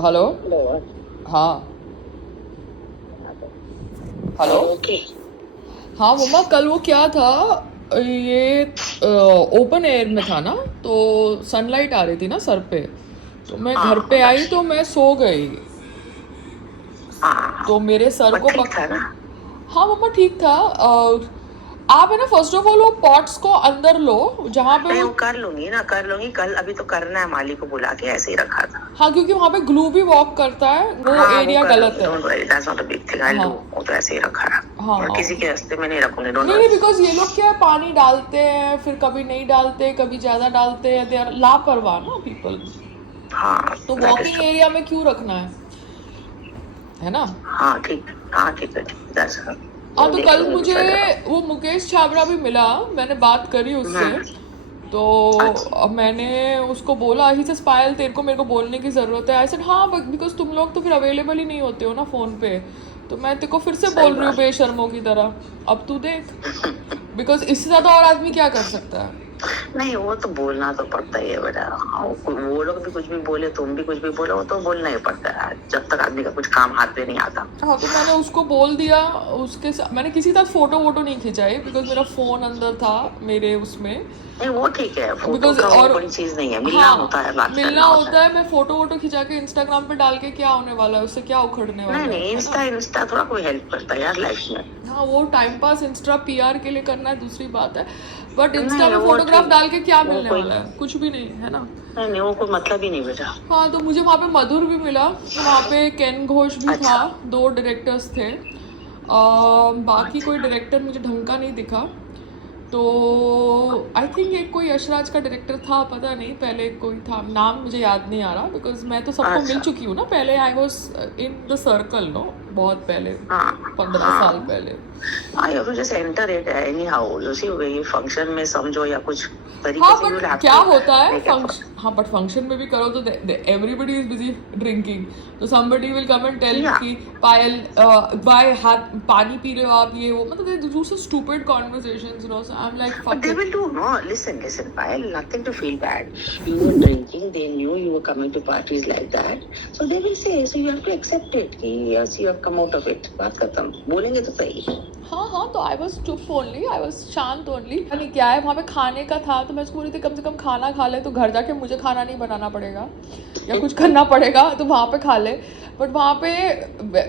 Hello. Hello. हाँ। Hello. Okay. हाँ मम्मा, कल वो क्या था, ये ओपन एयर में था ना, तो सनलाइट आ रही थी ना सर पे, तो मैं घर हाँ पे आई दैट्स तो मैं सो गई। हाँ तो मेरे सर पर को ठीक था ना। हाँ मम्मा ठीक था। आप है ना, फर्स्ट ऑफ ऑल वो पॉट्स को अंदर लो जहाँ पे नहीं वो। वो कर लूंगी ना, कर लूंगी कल। अभी तो करना है, माली को बुला के ऐसे ही रखा था। हाँ, क्योंकि वहाँ पे ग्लू भी वर्क करता है, वो हाँ वो एरिया कर गलत लूंगी, है। Don't worry, that's not a big thing, I will do. हाँ वो तो ऐसे ही रखा है। मैं हाँ। किसी के रास्ते में नहीं रखूंगी, डोंट नहीं नहीं, वरी। बिकॉज ये लोग क्या है, पानी डालते हैं फिर कभी नहीं डालते, कभी ज़्यादा डालते हैं, दे आर लापरवाह ना पीपल। हाँ तो that is walking true. Area में क्यों रखना है ना। हाँ ठीक, हाँ ठीक है, ठीक दैट्स। हाँ, वो तो देख कल लूंगी मुझे दूसरा जगह। वो मुकेश छाबड़ा भी मिला, मैंने बात करी उससे। हम्म। तो अच्छा। अब मैंने उसको बोला, ही से पायल तेरे को मेरे को बोलने की ज़रूरत है। आई सेड हाँ, बिकॉज तुम लोग तो फिर अवेलेबल ही नहीं होते हो ना फ़ोन पे, तो मैं तेरे को फिर से सही बोल रही हूँ बात। बेशर्मों की तरह। अब तू देख, बिकॉज इससे ज़्यादा और आदमी क्या कर सकता है। नहीं वो तो बोलना तो पड़ता ही है बेटा। हाँ, वो लोग भी कुछ भी बोले, तुम भी कुछ भी बोलो, वो तो बोलना ही पड़ता है जब तक आदमी का कुछ काम हाथ पे नहीं आता। हाँ, तो मैंने उसको बोल दिया। उसके साथ मैंने किसी के साथ फोटो वोटो नहीं खिंचाई, बिकॉज मेरा फ़ोन अंदर था मेरे उसमें। नहीं वो ठीक है, फोटो बिकॉज का वो और बड़ी चीज नहीं है, मिलना होता हाँ, है, बात मिलना करना होता होता है। है। मैं फोटो वोटो खिंचा के इंस्टाग्राम पे डाल के क्या होने वाला है, उससे क्या उखड़ने नहीं वाला नहीं, है ना। इंस्टा इंस्टा थोड़ा कोई हेल्प करता है यार लाइफ में। हाँ, वो टाइम पास इंस्टा पीआर के लिए करना है, दूसरी बात है। बट इंस्टा नहीं में वो फोटोग्राफ ठीक। डाल के क्या वो मिलने कोई, वाला है, कुछ भी नहीं है ना। नहीं नहीं वो कोई मतलब ही नहीं बेटा। हाँ, तो मुझे वहाँ पे मधुर भी मिला, वहाँ पे केन घोष भी था, अच्छा। दो डायरेक्टर्स थे। बाकी अच्छा। कोई डायरेक्टर मुझे ढंग का नहीं दिखा। तो आई थिंक एक कोई यशराज का डायरेक्टर था, पता नहीं, पहले कोई था, नाम मुझे याद नहीं आ रहा, बिकॉज मैं तो सबको मिल अच्छा। चुकी हूँ ना पहले। I was in the circle no, बहुत पहले, हाँ 15 साल हाँ पहले। हाँ, you just enter it anyhow, you see, ये फंक्शन में समझो या कुछ तरीके हाँ, से, यू बट विल हैव क्या टू होता है मेक एफर्ट। फंक्शन, हाँ बट फंक्शन में भी करो तो एवरीबडी इज बिजी ड्रिंकिंग, तो somebody will come and tell या कि पायल, वाई हाथ पानी पी रहे हो आप, ये वो, मतलब they do so stupid conversations, you know, so I am like but fuck they it. will do, no, listen Payal, nothing to feel bad. You were drinking, they knew you were coming to parties like that, so they will say, so you have to accept it कि yes you have come out of it, बात खत्म, बोलेंगे तो सही। हाँ हाँ, तो I was चुप ओनली, आई वॉज शांत ओनली। नहीं, क्या है, वहाँ पे खाने का था, तो मैं उसको बोली थी कम से कम खाना खा ले, तो घर जाके मुझे खाना नहीं बनाना पड़ेगा या कुछ करना पड़ेगा, तो वहाँ पे खा ले। बट वहाँ पे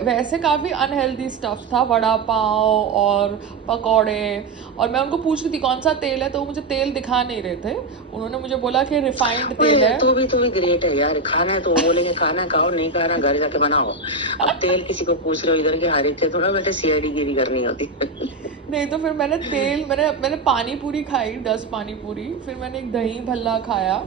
वैसे काफ़ी अनहेल्दी स्टफ था, वड़ा पाव और पकौड़े। और मैं उनको पूछ रही थी कौन सा तेल है, तो वो मुझे तेल दिखा नहीं रहे थे। उन्होंने मुझे बोला कि रिफाइंड तेल ओए है। तो भी ग्रेट है यार, खाना है तो वो बोलेंगे खाना खाओ, नहीं खाना घर जाके बनाओ। अब तेल किसी को पूछ रहे हो इधर के, हर एक से थोड़ा बेटे सीआईडी गिरी करनी होती है। नहीं, तो फिर मैंने तेल, मैंने पानी पूरी खाई, 10 पानी पूरी, फिर मैंने एक दही भल्ला खाया।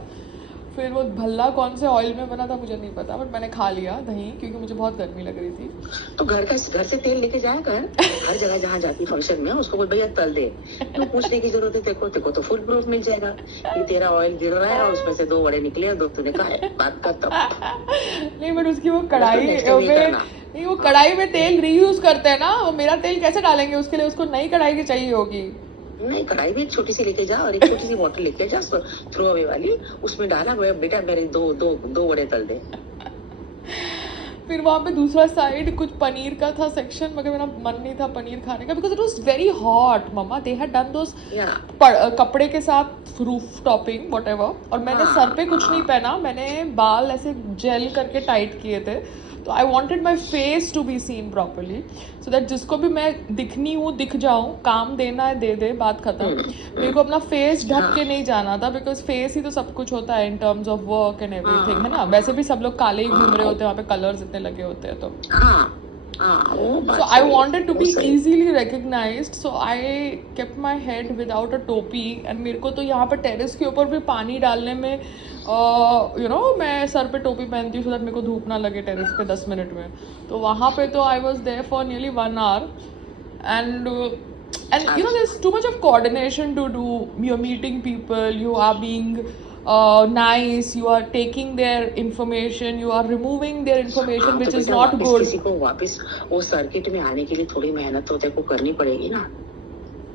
फिर वो भल्ला कौन से ऑयल में बना था मुझे नहीं पता, बट मैंने खा लिया दही, क्योंकि मुझे बहुत गर्मी लग रही थी। तो घर से तेल लेके जाया कर, हर जगह जहाँ जाती फंक्शन में उसको बोल भैया तल दे, क्यों पूछने की जरूरत है, देखो तो फुल प्रूफ मिल जाएगा कि तेरा ऑयल गिर रहा है और उसमें से 2 वड़े निकले और 2 तूने खाए, बात खत्म। नहीं, बट उसकी वो तो कढ़ाई नेक्स्ट टाइम ये में, करना। नहीं वो कढ़ाई में तेल रीयूज करते हैं ना, वो मेरा तेल कैसे डालेंगे, उसके लिए उसको नई कढ़ाई की चाहिए होगी। नहीं कढ़ाई भी एक छोटी सी लेके जा, और एक छोटी सी बोतल लेके जा, थ्रो अवे वाली, उसमें डाला बेटा मेरे दो वड़े तल दे। फिर वहाँ पे दूसरा साइड कुछ पनीर का था सेक्शन, मगर मेरा मन नहीं था पनीर खाने का, because it was very hot. Mamma they had done those या कपड़े के साथ रूफ टॉपिंग वट एवर, और मैंने सर पे कुछ नहीं पहना, मैंने बाल ऐसे जेल करके टाइट किए थे। तो I wanted my face to be seen properly, so that जिसको भी मैं दिखनी हूँ दिख जाऊँ, काम देना है दे दे, बात खत्म। मेरे को अपना फेस ढक के नहीं जाना था, बिकॉज फेस ही तो सब कुछ होता है in terms of work and everything, है ना। वैसे भी सब लोग काले ही घूम रहे होते हैं, वहाँ पे कलर्स इतने लगे होते हैं, तो वो so बात I सही है, wanted to वो be सही। easily recognized, so I kept my head without a टोपी। एंड मेरे को तो यहाँ पर टेरेस के ऊपर भी पानी डालने में, यू नो, मैं सर पे टोपी पहनती हूँ सो दैट मेरे को धूप ना लगे टेरेस पे 10 मिनट में। तो वहाँ पे तो I was there for nearly 1 hour, and you know there's too much of coordination to do. You're meeting people, you are being nice, you are taking their information, you are removing their information हाँ तो which is बेटा not वापस good. किसी को वापस वो circuit में आने के लिए थोड़ी मेहनत तो तेरे को करनी पड़ेगी ना।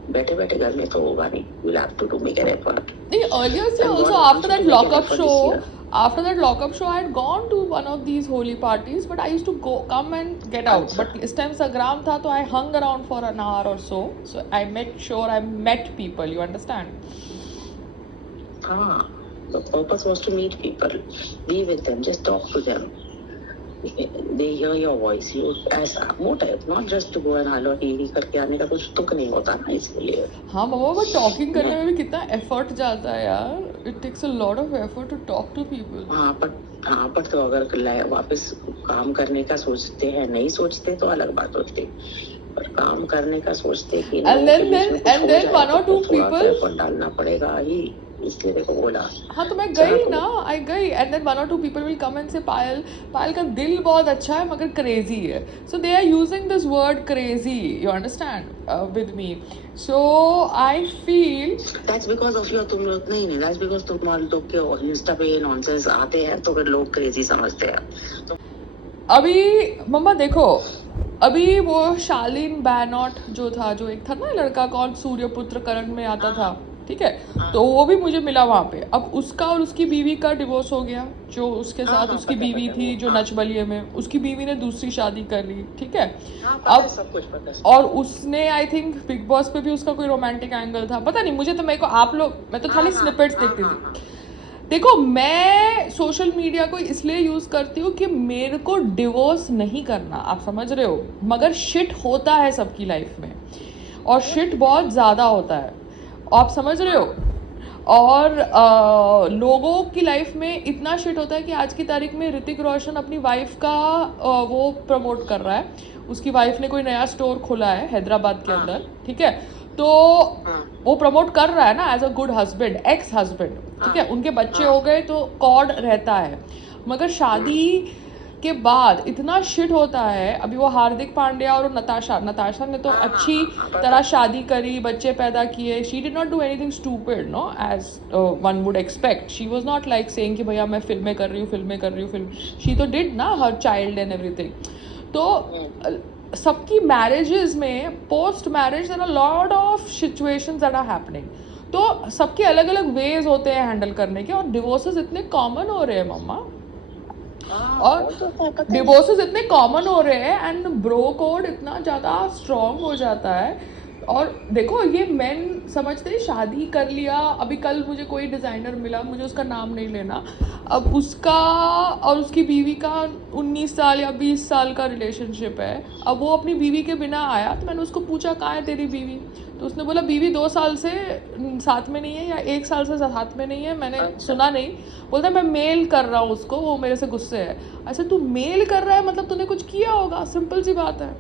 बैठे बैठे घर में तो होगा नहीं, you'll have to make an effort. नहीं, earlier से And also God after wants that you to make an lockup effort show, this year. after that lockup show, I had gone to one of these holy parties, but I used to come and get out. अच्छा. But इस time संग्राम था, तो I hung around for an hour or so. So I met people. You understand? हाँ, the purpose was to meet people, be with them, just talk to them. They hear your voice. You ऐसा मोटा है, not just to go and hello ही करके आने का कुछ तुक नहीं होता ना, इसलिए. हाँ मामा, but talking करने में भी कितना effort जाता है यार. It takes a lot of effort to talk to people. हाँ पर तो अगर वापस काम करने का सोचते हैं, नहीं सोचते तो अलग बात होती, पर काम करने का सोचते कि And then one or two people effort डालना पड़ेगा ही, इसलिए देखो बोला. हाँ तो मैं गई ना, I गई, and then one or two people will come and say पायल का दिल बहुत अच्छा है मगर crazy है. So they are using this word crazy, you understand, with me. So I feel that's because of your तुम लोग नहीं, that's because तुम लोग के इंस्टा पे ये नॉनसेंस आते हैं तो फिर लोग क्रेजी समझते हैं. तो अभी मम्मा देखो, अभी वो शालीन बैनॉट जो था, जो एक था ना लड़का, कौन सूर्यपुत्र करण में आता था, ठीक है, तो वो भी मुझे मिला वहाँ पे. अब उसका और उसकी बीवी का डिवोर्स हो गया. जो उसके साथ उसकी बीवी थी जो नच बलिए में, उसकी बीवी ने दूसरी शादी कर ली, ठीक है. अब सब कुछ पता है. और उसने आई थिंक बिग बॉस पे भी उसका कोई रोमांटिक एंगल था, पता नहीं मुझे, तो मेरे को आप लोग, मैं तो खाली स्निपेट्स देखती थी. देखो मैं सोशल मीडिया को इसलिए यूज़ करती हूँ कि मेरे को डिवोर्स नहीं करना, आप समझ रहे हो, मगर शिट होता है सबकी लाइफ में, और शिट बहुत ज़्यादा होता है, आप समझ रहे हो. और लोगों की लाइफ में इतना शिट होता है कि आज की तारीख में ऋतिक रोशन अपनी वाइफ का वो प्रमोट कर रहा है. उसकी वाइफ ने कोई नया स्टोर खोला है हैदराबाद के अंदर, ठीक है, तो वो प्रमोट कर रहा है ना as a good husband, ex husband, ठीक है. उनके बच्चे हो गए तो कॉर्ड रहता है, मगर शादी के बाद इतना शिट होता है. अभी वो हार्दिक पांड्या और नताशा ने तो अच्छी तरह शादी करी, बच्चे पैदा किए. She did not do anything stupid, no, as one would expect. She was not like saying कि भैया मैं फिल्में कर रही हूँ. शी तो डिड ना हर चाइल्ड एंड एवरीथिंग. तो सबकी मैरिजेस में post marriage there are lot of situations that are happening. तो सबके अलग अलग वेज होते हैं हैंडल करने के, और डिवोर्सेस इतने कॉमन हो रहे हैं मम्मा, और डिवोर्सेस इतने कॉमन हो रहे हैं, एंड ब्रो कोड इतना ज़्यादा स्ट्रॉन्ग हो जाता है. और देखो ये मेन समझते हैं शादी कर लिया. अभी कल मुझे कोई डिज़ाइनर मिला, मुझे उसका नाम नहीं लेना, अब उसका और उसकी बीवी का 19 साल या 20 साल का रिलेशनशिप है. अब वो अपनी बीवी के बिना आया, तो मैंने उसको पूछा कहाँ है तेरी बीवी, तो उसने बोला बीवी 2 साल से साथ में नहीं है या 1 साल से साथ में नहीं है, मैंने सुना नहीं. बोलता मैं मेल कर रहा हूँ उसको, वो मेरे से गुस्से है. अच्छा तू मेल कर रहा है मतलब तूने कुछ किया होगा, सिंपल सी बात है,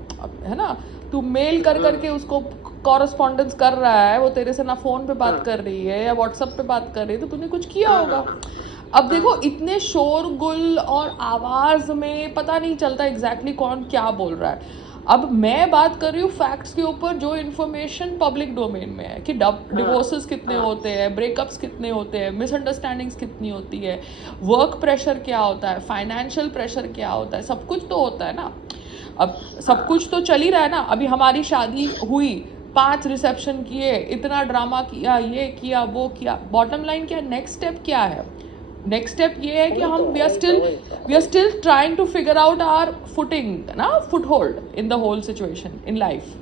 है ना. तू मेल कर करके उसको कॉरेस्पॉन्डेंस कर रहा है, वो तेरे से ना फ़ोन पे बात कर रही है या व्हाट्सएप पे बात कर रही है, तो तूने कुछ किया होगा. अब देखो इतने शोरगुल और आवाज़ में पता नहीं चलता एग्जैक्टली कौन क्या बोल रहा है. अब मैं बात कर रही हूँ फैक्ट्स के ऊपर, जो इन्फॉर्मेशन पब्लिक डोमेन में है कि डिवोर्सेस कितने होते हैं, ब्रेकअप्स कितने होते हैं, मिसअंडरस्टैंडिंग्स कितनी होती है, वर्क प्रेशर क्या होता है, फाइनेंशियल प्रेशर क्या होता है, सब कुछ तो होता है ना. अब सब कुछ तो चल ही रहा है ना. अभी हमारी शादी हुई, 5 रिसेप्शन किए, इतना ड्रामा किया, ये किया वो किया, बॉटम लाइन क्या, नेक्स्ट स्टेप क्या है. नेक्स्ट स्टेप ये है कि हम we are still trying to figure out our footing ना, foot hold in the whole situation in life.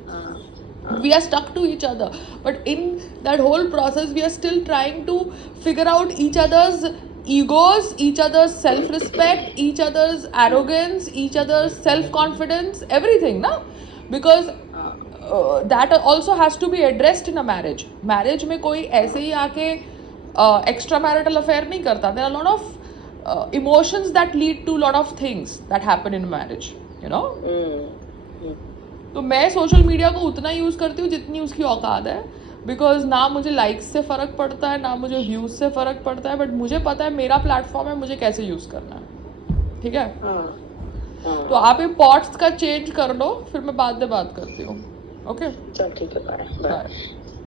We are stuck to each other, but in that whole process we are still trying to figure out each other's egos, each other's self-respect, each other's arrogance, each other's self-confidence, everything na, because that also has to be addressed in a marriage. Marriage में कोई ऐसे ही आके extra marital affair नहीं करता. There are a lot of emotions that lead to lot of things that happen in marriage, you know. तो मैं social media को उतना यूज़ करती हूँ जितनी उसकी औकात है, बिकॉज ना मुझे लाइक्स से फ़र्क पड़ता है ना मुझे व्यूज़ से फ़र्क पड़ता है, बट मुझे पता है मेरा प्लेटफॉर्म है, मुझे कैसे यूज़ करना है, ठीक है. तो आप ये पॉट्स का चेंज कर लो, फिर मैं बाद में बात करती हूँ. ओके चल ठीक है, बाय.